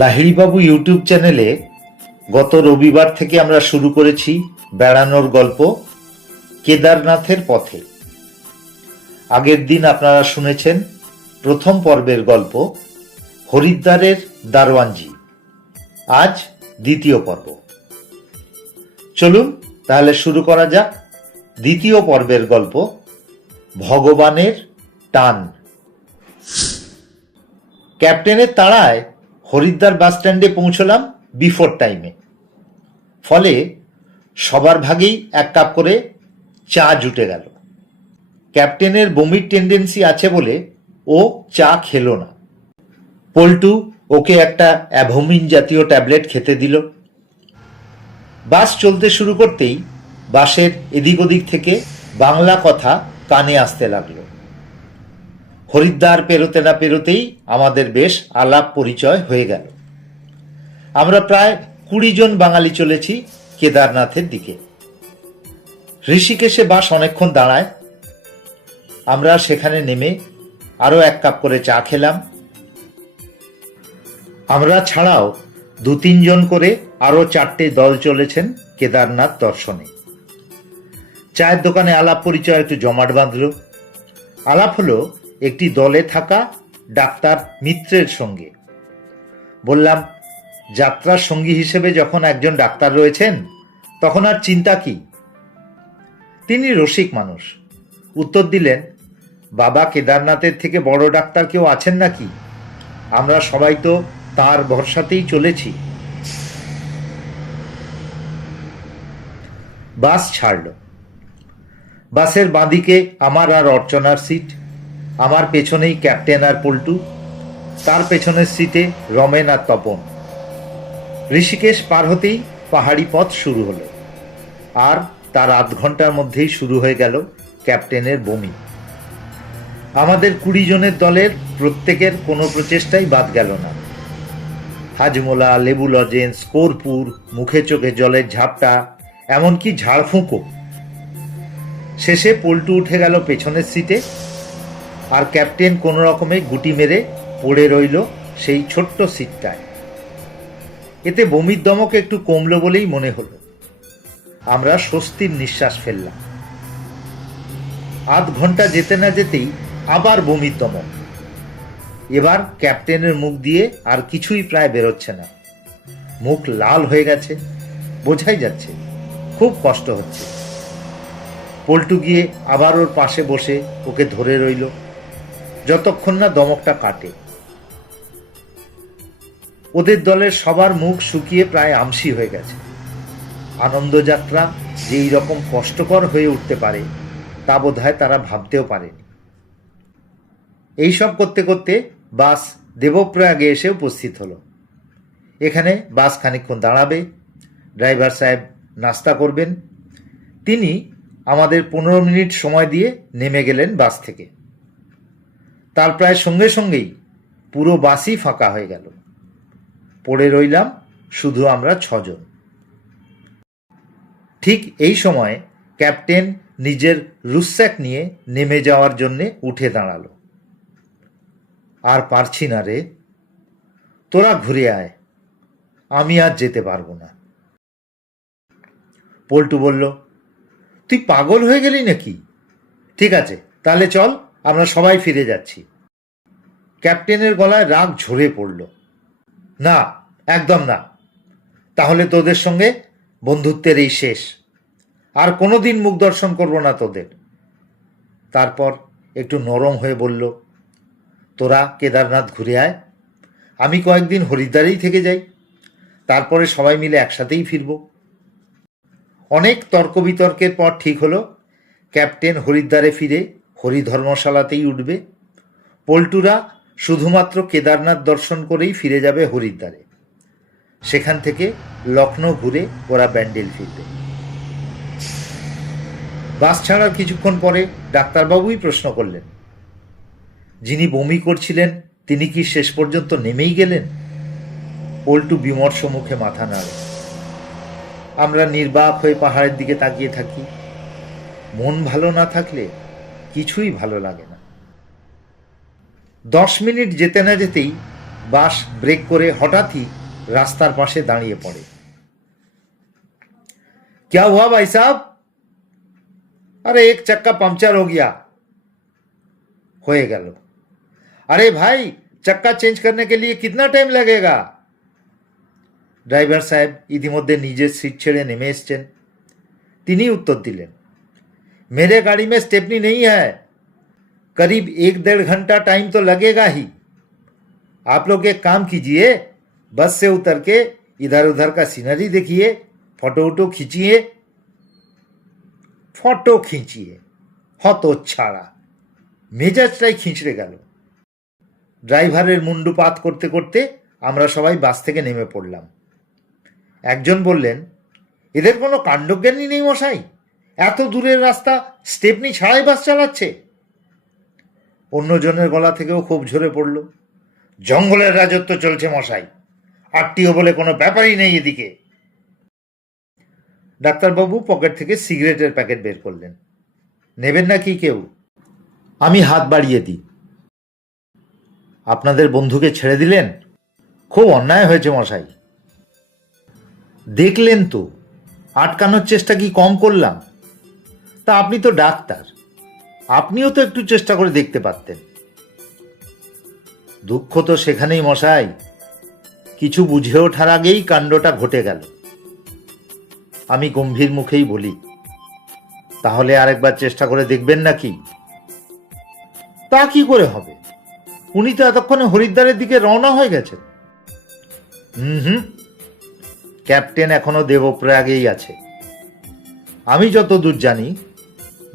লাহিড়িবাবু YouTube চ্যানেলে গত রবিবার থেকে আমরা শুরু করেছি বেড়ানোর গল্প কেদারনাথের পথে। আগের দিন আপনারা শুনেছেন প্রথম পর্বের গল্প হরিদ্বারের দারওয়ানজি। আজ দ্বিতীয় পর্ব। চলুন তাহলে শুরু করা যাক দ্বিতীয় পর্বের গল্প ভগবানের টান। ক্যাপ্টেনের তাড়ায় হরিদ্বার বাস স্ট্যান্ডে পৌঁছলাম বিফোর টাইমে। ফলে সবার ভাগেই এক কাপ করে চা জুটে গেল। ক্যাপ্টেনের বমির টেন্ডেন্সি আছে বলে ও চা খেলো না। পল্টু ওকে একটা অ্যাভোমিন জাতীয় ট্যাবলেট খেতে দিল। বাস চলতে শুরু করতেই বাসের এদিক ওদিক থেকে বাংলা কথা কানে আসতে লাগলো। হরিদ্বার পেরোতে না পেরোতেই আমাদের বেশ আলাপ পরিচয় হয়ে গেল। আমরা প্রায় 20 জন বাঙালি চলেছি কেদারনাথের দিকে। ঋষিকেশে বাস অনেকক্ষণ দাঁড়ায়। আমরা সেখানে নেমে আরো এক কাপ করে চা খেলাম। আমরা ছাড়াও 2-3 জন করে আরো 4টে দল চলেছেন কেদারনাথ দর্শনে। চায়ের দোকানে আলাপ পরিচয় একটু জমাট বাঁধল। আলাপ হলো একটি দলে থাকা ডাক্তার মিত্রের সঙ্গে। বললাম, যাত্রার সঙ্গী হিসেবে যখন একজন ডাক্তার রয়েছেন তখন আর চিন্তা কি। তিনি রসিক মানুষ। উত্তর দিলেন, বাবা কেদারনাথের থেকে বড় ডাক্তার কেউ আছেন নাকি? আমরা সবাই তো তার ভরসাতেই চলেছি। বাস ছাড়ল। বাসের বাঁদিকে আমার আর অর্চনার সিট। আমার পেছনেই ক্যাপ্টেন আর পল্টু। তার পেছনের সিটে রমেন আর তপন। ঋষিকেশ পার হতেই পাহাড়ি পথ শুরু হলো। আর তার আধ ঘন্টার মধ্যেই শুরু হয়ে গেল ক্যাপ্টেনের বমি। আমাদের 20 জনের দলের প্রত্যেকের কোনো প্রচেষ্টাই বাদ গেল না। হাজমোলা, লেবু লজেন্স, কর্পূর, মুখে চোখে জলের ঝাপটা, এমনকি ঝাড়ফুঁকো। শেষে পল্টু উঠে গেল পেছনের সিটে, আর ক্যাপ্টেন কোনো রকমে গুটি মেরে পড়ে রইল সেই ছোট্ট সিটটায়। এতে বমির দমক একটু কমলো বলেই মনে হলো। আমরা স্বস্তির নিঃশ্বাস ফেললাম। আধ ঘন্টা যেতে না যেতেই আবার বমির দমক। এবার ক্যাপ্টেনের মুখ দিয়ে আর কিছুই প্রায় বেরোচ্ছে না। মুখ লাল হয়ে গেছে, বোঝাই যাচ্ছে খুব কষ্ট হচ্ছে। পল্টু গিয়ে আবার ওর পাশে বসে ওকে ধরে রইল যতক্ষণ না দমকটা কাটে। ওদের দলের সবার মুখ শুকিয়ে প্রায় আমসি হয়ে গেছে। আনন্দযাত্রা যে এই রকম কষ্টকর হয়ে উঠতে পারে তা বোধহয় তারা ভাবতেও পারেনি। এইসব করতে করতে বাস দেবপ্রয়াগে এসে উপস্থিত হলো। এখানে বাস খানিকক্ষণ দাঁড়াবে, ড্রাইভার সাহেব নাস্তা করবেন। তিনি আমাদের 15 মিনিট সময় দিয়ে নেমে গেলেন বাস থেকে। তার প্রায় সঙ্গে সঙ্গেই পুরো বাসই ফাঁকা হয়ে গেল। পড়ে রইলাম শুধু আমরা 6 জন। ঠিক এই সময় ক্যাপ্টেন নিজের রুকস্যাক নিয়ে নেমে যাওয়ার জন্যে উঠে দাঁড়ালো। আর পারছি না রে, তোরা ঘুরে আয়, আমি আর যেতে পারবো না। পল্টু বলল, তুই পাগল হয়ে গেলি নাকি? ঠিক আছে, তাহলে চল, আমরা সবাই ফিরে যাচ্ছি। ক্যাপ্টেনের গলায় রাগ ঝরে পড়ল। না, একদম না। তাহলে তোদের সঙ্গে বন্ধুত্বের এই শেষ। আর কোনোদিন মুখ দর্শন করব না তোদের। তারপর একটু নরম হয়ে বলল, তোরা কেদারনাথ ঘুরে আয়, আমি কয়েকদিন হরিদ্বারেই থেকে যাই, তারপরে সবাই মিলে একসাথেই ফিরব। অনেক তর্ক বিতর্কের পর ঠিক হলো ক্যাপ্টেন হরিদ্বারে ফিরে হরিধর্মশালাতেই উঠবে। পল্টুরা শুধুমাত্র কেদারনাথ দর্শন করেই ফিরে যাবে হরিদ্বারে। সেখান থেকে লখনৌ ঘুরে ওরা ব্যান্ডেল ফিরবে। বাস ছাড়ার কিছুক্ষণ পরে ডাক্তারবাবুই প্রশ্ন করলেন, যিনি বমি করছিলেন তিনি কি শেষ পর্যন্ত নেমেই গেলেন? পল্টু বিমর্ষ মুখে মাথা নাড়ে। আমরা নির্বাক হয়ে পাহাড়ের দিকে তাকিয়ে থাকি। মন ভালো না থাকলে কিছুই ভালো লাগে না। 10 মিনিট যেতে না যেতেই বাস ব্রেক করে হঠাৎই রাস্তার পাশে দাঁড়িয়ে পড়ে। क्या हुआ भाई साहब? अरे एक चक्का पंक्चर हो गया। হয়ে গেল। अरे भाई चक्का चेंज करने के लिए कितना टाइम लगेगा? ড্রাইভার সাহেব ইতিমধ্যে নিজের সিট ছেড়ে নেমে এসছেন। তিনি উত্তর দিলেন, मेरे गाड़ी में स्टेपनी नहीं है, करीब 1-1.5 घंटा टाइम तो लगेगा ही। आप लोग एक काम कीजिए, बस से उतर के इधर उधर का सीनरी देखिए, फोटो वोटो खींचिए। ফটো খিঁচিয়ে হত ছাড়া, মেজাজটাই খিঁচড়ে গেল। ড্রাইভারের মুন্ডুপাত করতে করতে আমরা সবাই বাস থেকে নেমে পড়লাম। একজন বললেন, এদের কোনো কাণ্ডজ্ঞানী নেই মশাই, এত দূরের রাস্তা স্টেপনি ছাড়াই বাস চালাচ্ছে। অন্যজনের গলা থেকেও খুব ঝরে পড়ল, জঙ্গলের রাজত্ব চলছে মশাই, আরটিও বলে কোনো ব্যাপারই নেই এদিকে। ডাক্তারবাবু পকেট থেকে সিগারেটের প্যাকেট বের করলেন। নেবেন নাকি কেউ? আমি হাত বাড়িয়ে দিই। আপনাদের বন্ধুকে ছেড়ে দিলেন? খুব অন্যায় হয়েছে মশাই। দেখলেন তো, আটকানোর চেষ্টা কি কম করলাম? তা আপনি তো ডাক্তার, আপনিও তো একটু চেষ্টা করে দেখতে পারতেন। দুঃখ তো সেখানেই মশাই, কিছু বুঝে ওঠার আগেই কাণ্ডটা ঘটে গেল। আমি গম্ভীর মুখেই বলি, তাহলে আরেকবার চেষ্টা করে দেখবেন নাকি? তা কি করে হবে, উনি তো এতক্ষণে হরিদ্বারের দিকে রওনা হয়ে গেছেন। হুম, ক্যাপ্টেন এখনো দেবপ্রয়াগেই আছে। আমি যতদূর জানি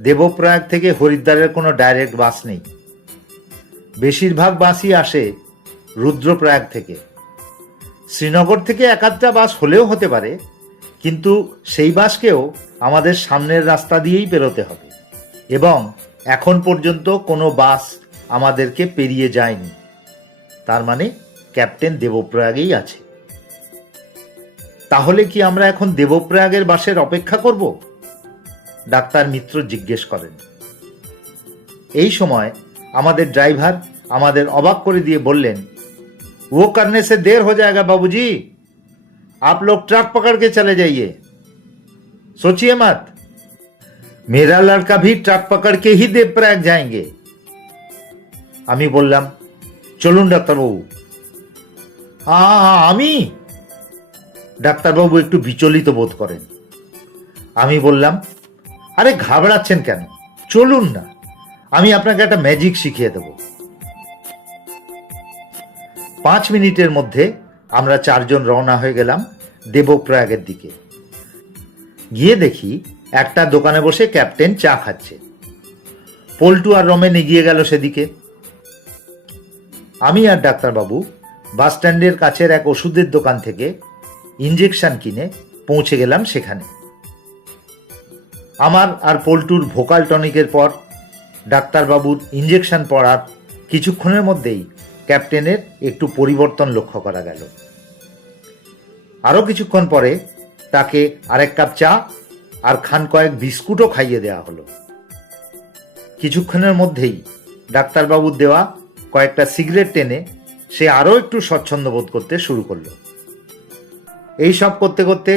দেবপ্রয়াগ থেকে হরিদ্বারের কোনো ডাইরেক্ট বাস নেই। বেশিরভাগ বাসই আসে রুদ্রপ্রয়াগ থেকে। শ্রীনগর থেকে একাধটা বাস হলেও হতে পারে, কিন্তু সেই বাসকেও আমাদের সামনের রাস্তা দিয়েই পেরোতে হবে, এবং এখন পর্যন্ত কোনো বাস আমাদেরকে পেরিয়ে যায়নি। তার মানে ক্যাপ্টেন দেবপ্রয়াগেই আছে। তাহলে কি আমরা এখন দেবপ্রয়াগের বাসের অপেক্ষা করব? ডাক্তার মিত্র জিজ্ঞেস করেন। এই সময় আমাদের ড্রাইভার আমাদের অবাক করে দিয়ে বললেন, वो करने से देर हो जाएगा बाबूजी, आप लोग ट्रक पकड़ के चले जाइए, सोचिए मत, मेरा लड़का भी ट्रक पकड़ के ही देवप्रयाग जाएंगे। আমি বললাম, চলুন ডাক্তারবাবু। আমি? ডাক্তারবাবু একটু বিচলিত বোধ করেন। আমি বললাম, আরে ঘাবড়াচ্ছেন কেন, চলুন না, আমি আপনাকে একটা ম্যাজিক শিখিয়ে দেব। 5 মিনিটের মধ্যে আমরা 4 জন রওনা হয়ে গেলাম দেবপ্রয়াগের দিকে। গিয়ে দেখি একটা দোকানে বসে ক্যাপ্টেন চা খাচ্ছে। পল্টু আর রমেন এগিয়ে গেল সেদিকে। আমি আর ডাক্তারবাবু বাস স্ট্যান্ডের কাছের এক ওষুধের দোকান থেকে ইঞ্জেকশন কিনে পৌঁছে গেলাম সেখানে। আমার আর পল্টুর ভোকাল টনিকের পর ডাক্তারবাবুর ইঞ্জেকশন পড়ার কিছুক্ষণের মধ্যেই ক্যাপ্টেনের একটু পরিবর্তন লক্ষ্য করা গেল। আরও কিছুক্ষণ পরে তাকে আরেক কাপ চা আর খান কয়েক বিস্কুটও খাইয়ে দেওয়া হলো। কিছুক্ষণের মধ্যেই ডাক্তারবাবুর দেওয়া কয়েকটা সিগারেট টেনে সে আরও একটু স্বচ্ছন্দ বোধ করতে শুরু করলো। এই সব করতে করতে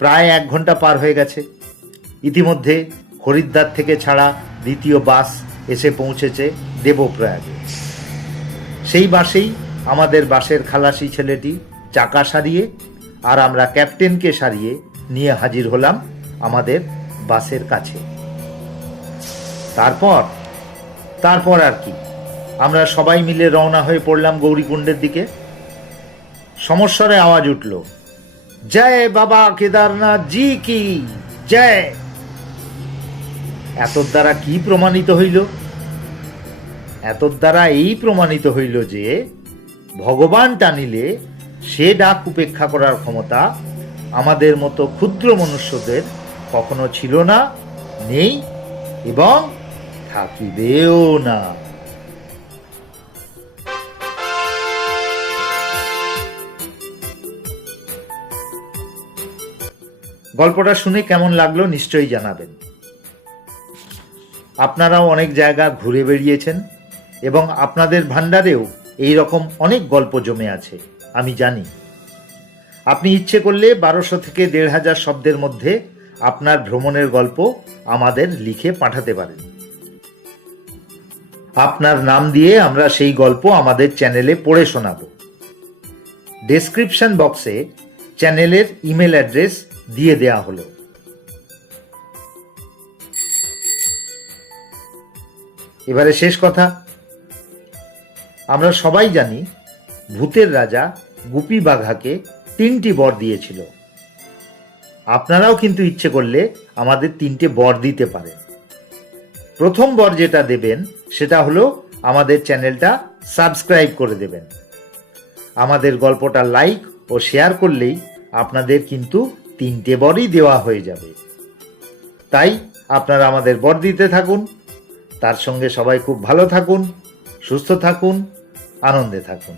প্রায় 1 ঘন্টা পার হয়ে গেছে। ইতিমধ্যে হরিদ্বার থেকে ছাড়া দ্বিতীয় বাস এসে পৌঁছেছে দেবপ্রয়াগে। সেই বাসেই আমাদের বাসের খালাসি ছেলেটি চাকা সারিয়ে আর আমরা ক্যাপ্টেনকে সারিয়ে নিয়ে হাজির হলাম আমাদের বাসের কাছে। তারপর আর কি, আমরা সবাই মিলে রওনা হয়ে পড়লাম গৌরীকুণ্ডের দিকে। সমস্বরে আওয়াজ উঠল, জয় বাবা কেদারনাথ জি কি জয়। এতর দ্বারা কি প্রমাণিত হইল? এতর দ্বারা এই প্রমাণিত হইল যে ভগবান টানিলে সে ডাক উপেক্ষা করার ক্ষমতা আমাদের মতো ক্ষুদ্র মনুষ্যদের কখনো ছিল না, নেই এবং থাকিবেও না। গল্পটা শুনে কেমন লাগলো নিশ্চয়ই জানাবেন। আপনারাও অনেক জায়গা ঘুরে বেরিয়েছেন এবং আপনাদের ভান্ডারেও এই রকম অনেক গল্প জমে আছে, আমি জানি। আপনি ইচ্ছে করলে 1200 থেকে 1500 শব্দের মধ্যে আপনার ভ্রমণের গল্প আমাদের লিখে পাঠাতে পারেন। আপনার নাম দিয়ে আমরা সেই গল্প আমাদের চ্যানেলে পড়ে শোনাব। ডেসক্রিপশন বক্সে চ্যানেলের ইমেল অ্যাড্রেস দিয়ে দেয়া হলো। এবারে শেষ কথা, আমরা সবাই জানি ভূতের রাজা গুপি বাঘাকে 3টি বর দিয়েছিল। আপনারাও কিন্তু ইচ্ছে করলে আমাদের 3টে বর দিতে পারেন। প্রথম বর যেটা দেবেন সেটা হলো আমাদের চ্যানেলটা সাবস্ক্রাইব করে দেবেন। আমাদের গল্পটা লাইক ও শেয়ার করলেই আপনাদের কিন্তু 3টে বরই দেওয়া হয়ে যাবে। তাই আপনারা আমাদের বর দিতে থাকুন। তার সঙ্গে সবাই খুব ভালো থাকুন, সুস্থ থাকুন, আনন্দে থাকুন।